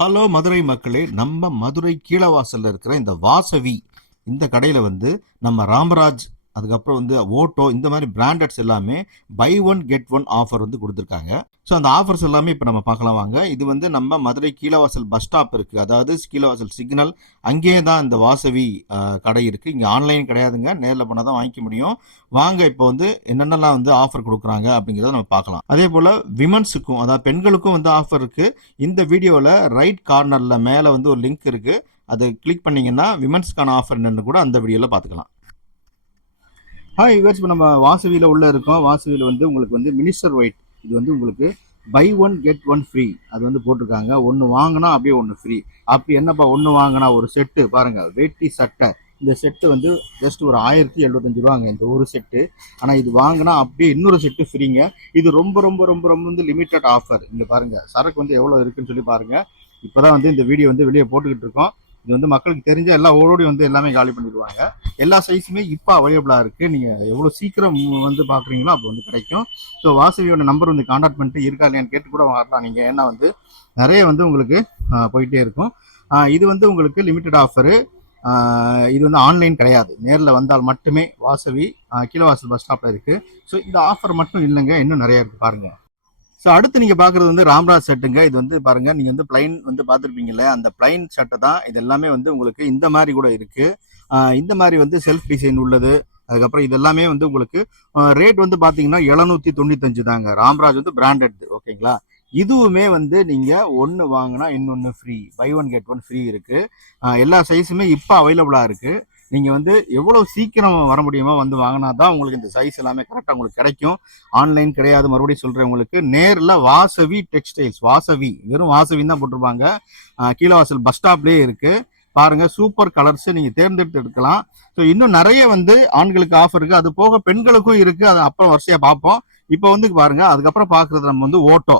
Hello Madurai மக்களே, நம்ம மதுரை கீழவாசல்ல இருக்கிற இந்த வாசவி இந்த கடையில வந்து நம்ம ராமராஜ், அதுக்கப்புறம் வந்து ஓட்டோ இந்த மாதிரி பிராண்டட்ஸ் எல்லாமே buy one get one offer வந்து குடுத்துருக்காங்க. ஸோ அந்த ஆஃபர்ஸ் எல்லாமே இப்ப நம்ம பார்க்கலாம் வாங்க. இது வந்து நம்ம மதுரை கீழவாசல் பஸ் ஸ்டாப் இருக்கு. அதாவது கீழவாசல் சிக்னல் அங்கேயே தான் இந்த வாசவி கடை இருக்கு. இங்க ஆன்லைன் கிடையாதுங்க. நேர்ல போனா தான் வாங்கிக்க முடியும். வாங்க இப்போ வந்து என்னென்னலாம் வந்து ஆஃபர் குடுக்குறாங்க அப்படிங்கிறத நம்ம பார்க்கலாம். அதேபோல விமென்ஸுக்கும் அதாவது பெண்களுக்கும் வந்து ஆஃபர் இருக்கு. இந்த வீடியோல ரைட் கார்னர்ல மேல வந்து ஒரு லிங்க் இருக்கு. அதை கிளிக் பண்ணீங்கன்னா விமென்ஸ்க்கான ஆஃபர் என்னன்னு கூட அந்த வீடியோல பார்த்துக்கலாம். ஹாய் விவர்ஸ், இப்போ நம்ம வாசவியில் உள்ள இருக்கோம். வாசவியில் வந்து உங்களுக்கு வந்து மினிஸ்டர் ஒயிட் இது வந்து உங்களுக்கு buy one get one free அது வந்து போட்டிருக்காங்க. ஒன்று வாங்கினா அப்படியே ஒன்று ஃப்ரீ. அப்படி என்னப்பா ஒன்று வாங்கினா ஒரு செட்டு பாருங்கள், வேட்டி சட்டை இந்த செட்டு வந்து ஜஸ்ட் ஒரு 1075 ரூபாங்க இந்த ஒரு செட்டு. ஆனால் இது வாங்கினா அப்படியே இன்னொரு செட்டு ஃப்ரீங்க. இது ரொம்ப ரொம்ப ரொம்ப ரொம்ப வந்து லிமிட்டட் ஆஃபர். இங்கே பாருங்கள் சரக்கு வந்து எவ்வளோ இருக்குன்னு சொல்லி பாருங்கள். இப்போ தான் வந்து இந்த வீடியோ வந்து வெளியே போட்டுக்கிட்டு இருக்கோம். இது வந்து மக்களுக்கு தெரிஞ்ச எல்லா ஓடோடி வந்து எல்லாமே காலி பண்ணிடுவாங்க. எல்லா சைஸுமே இப்போ அவைலபிளாக இருக்குது. நீங்கள் எவ்வளோ சீக்கிரம் வந்து பார்க்குறீங்களோ அப்போ வந்து கிடைக்கும். ஸோ வாசவியோட நம்பர் வந்து கான்டாக்ட் பண்ணிட்டு இருக்கா இல்லையான்னு கேட்டு கூட வரலாம் நீங்கள். ஏன்னா வந்து நிறைய வந்து உங்களுக்கு போயிட்டே இருக்கும். இது வந்து உங்களுக்கு லிமிட்டட் ஆஃபரு. இது வந்து ஆன்லைன் கிடையாது, நேரில் வந்தால் மட்டுமே. வாசவி கீழவாசல் பஸ் ஸ்டாப்பில் இருக்குது. ஸோ இந்த ஆஃபர் மட்டும் இல்லைங்க, இன்னும் நிறைய இருக்குது பாருங்கள். ஸோ அடுத்து நீங்கள் பார்க்குறது வந்து ராம்ராஜ் ஷர்ட்டுங்க. இது வந்து பாருங்கள், நீங்கள் வந்து பிளைன் வந்து பார்த்துருப்பீங்கல்ல, அந்த பிளைன் ஷர்ட்டை தான் இது எல்லாமே வந்து உங்களுக்கு இந்த மாதிரி கூட இருக்குது. இந்த மாதிரி வந்து செல்ஃப் டிசைன் உள்ளது. அதுக்கப்புறம் இது எல்லாமே வந்து உங்களுக்கு ரேட் வந்து பார்த்தீங்கன்னா 795 தாங்க. ராம்ராஜ் வந்து பிராண்டட், ஓகேங்களா. இதுவுமே வந்து நீங்கள் ஒன்று வாங்கினா இன்னொன்று free, buy one get one free இருக்குது. எல்லா சைஸுமே இப்போ அவைலபிளாக இருக்குது. நீங்கள் வந்து எவ்வளோ சீக்கிரம் வர முடியுமோ வந்து வாங்கினா தான் உங்களுக்கு இந்த சைஸ் எல்லாமே கரெக்டாக உங்களுக்கு கிடைக்கும். ஆன்லைன் கிடையாது, மறுபடியும் சொல்கிறேன். உங்களுக்கு நேரில் வாசவி டெக்ஸ்டைல்ஸ், வாசவி வெறும் வாசவின்னு தான் போட்டிருப்பாங்க. கீழவாசல் பஸ் ஸ்டாப்லேயே இருக்குது. பாருங்கள், சூப்பர் கலர்ஸ் நீங்கள் தேர்ந்தெடுத்து எடுக்கலாம். ஸோ இன்னும் நிறைய வந்து ஆண்களுக்கு ஆஃபர் இருக்குது, அது போக பெண்களுக்கும் இருக்குது. அதை அப்புறம் வரிசையாக பார்ப்போம். இப்போ வந்து பாருங்கள், அதுக்கப்புறம் பார்க்குறது நம்ம வந்து ஓட்டோ.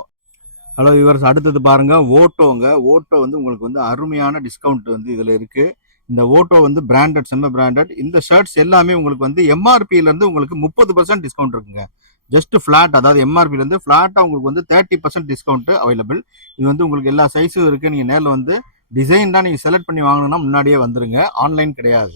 ஹலோ வியூவர்ஸ், அடுத்தது பாருங்கள் ஓட்டோங்க. ஓட்டோ வந்து உங்களுக்கு வந்து அருமையான டிஸ்கவுண்ட் வந்து இதில் இருக்குது. இந்த ஓட்டோ வந்து பிராண்டட், செம்ம பிராண்டட். இந்த ஷர்ட்ஸ் எல்லாமே உங்களுக்கு வந்து எம்ஆர்பியிலேருந்து உங்களுக்கு 30% டிஸ்கவுண்ட் இருக்குங்க. ஜஸ்ட் ஃப்ளாட், அதாவது எம்ஆர்பிலேருந்து ஃப்ளாட்டாக உங்களுக்கு வந்து 30% டிஸ்கவுண்ட் அவைலபிள். இது வந்து உங்களுக்கு எல்லா சைஸும் இருக்குது. நீங்கள் நேரில் வந்து டிசைன் தான் நீங்கள் செலக்ட் பண்ணி வாங்கணும்னா முன்னாடியே வந்துருங்க, ஆன்லைன் கிடையாது.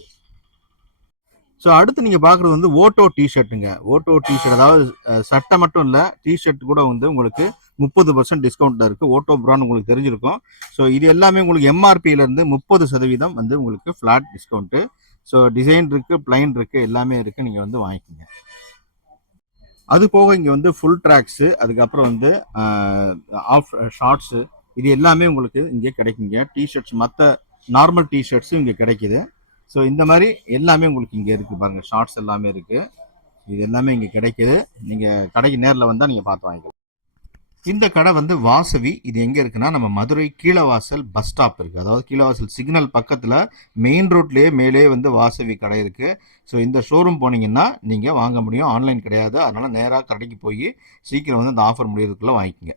ஸோ அடுத்து நீங்கள் பார்க்குறது வந்து ஓட்டோ டிஷர்ட்டுங்க. ஓட்டோ டிஷர்ட், அதாவது சட்டை மட்டும் இல்லை, டிஷர்ட் கூட வந்து உங்களுக்கு 30% டிஸ்கவுண்ட்டில் இருக்குது. ஓட்டோ பிராண்ட் உங்களுக்கு தெரிஞ்சிருக்கும். ஸோ இது எல்லாமே உங்களுக்கு எம்ஆர்பியிலேருந்து 30% வந்து உங்களுக்கு ஃப்ளாட் டிஸ்கவுண்ட்டு. ஸோ டிசைன் இருக்குது, பிளைன் இருக்குது, எல்லாமே இருக்குது. நீங்கள் வந்து வாங்கிக்கோங்க. அது போக இங்கே வந்து ஃபுல் ட்ராக்ஸு, அதுக்கப்புறம் வந்து ஆஃப் ஷார்ட்ஸு, இது எல்லாமே உங்களுக்கு இங்கே கிடைக்குங்க. டிஷர்ட்ஸ், மற்ற நார்மல் டிஷர்ட்ஸும் இங்கே கிடைக்குது. ஸோ இந்த மாதிரி எல்லாமே உங்களுக்கு இங்கே இருக்குது பாருங்கள். ஷார்ட்ஸ் எல்லாமே இருக்குது. இது எல்லாமே இங்கே கிடைக்குது. நீங்கள் கடைக்கு நேரில் வந்தால் நீங்கள் பார்த்து வாங்கிக்கலாம். இந்த கடை வந்து வாசவி. இது எங்கே இருக்குன்னா நம்ம மதுரை கீழவாசல் பஸ் ஸ்டாப் இருக்குது. அதாவது கீழவாசல் சிக்னல் பக்கத்தில் மெயின் ரோட்லேயே மேலே வந்து வாசவி கடை இருக்குது. ஸோ இந்த ஷோரூம் போனீங்கன்னா நீங்கள் வாங்க முடியும், ஆன்லைன் கிடையாது. அதனால் நேராக கடைக்கு போய் சீக்கிரம் வந்து அந்த ஆஃபர் முடியறதுக்குள்ளே வாங்கிக்கோங்க.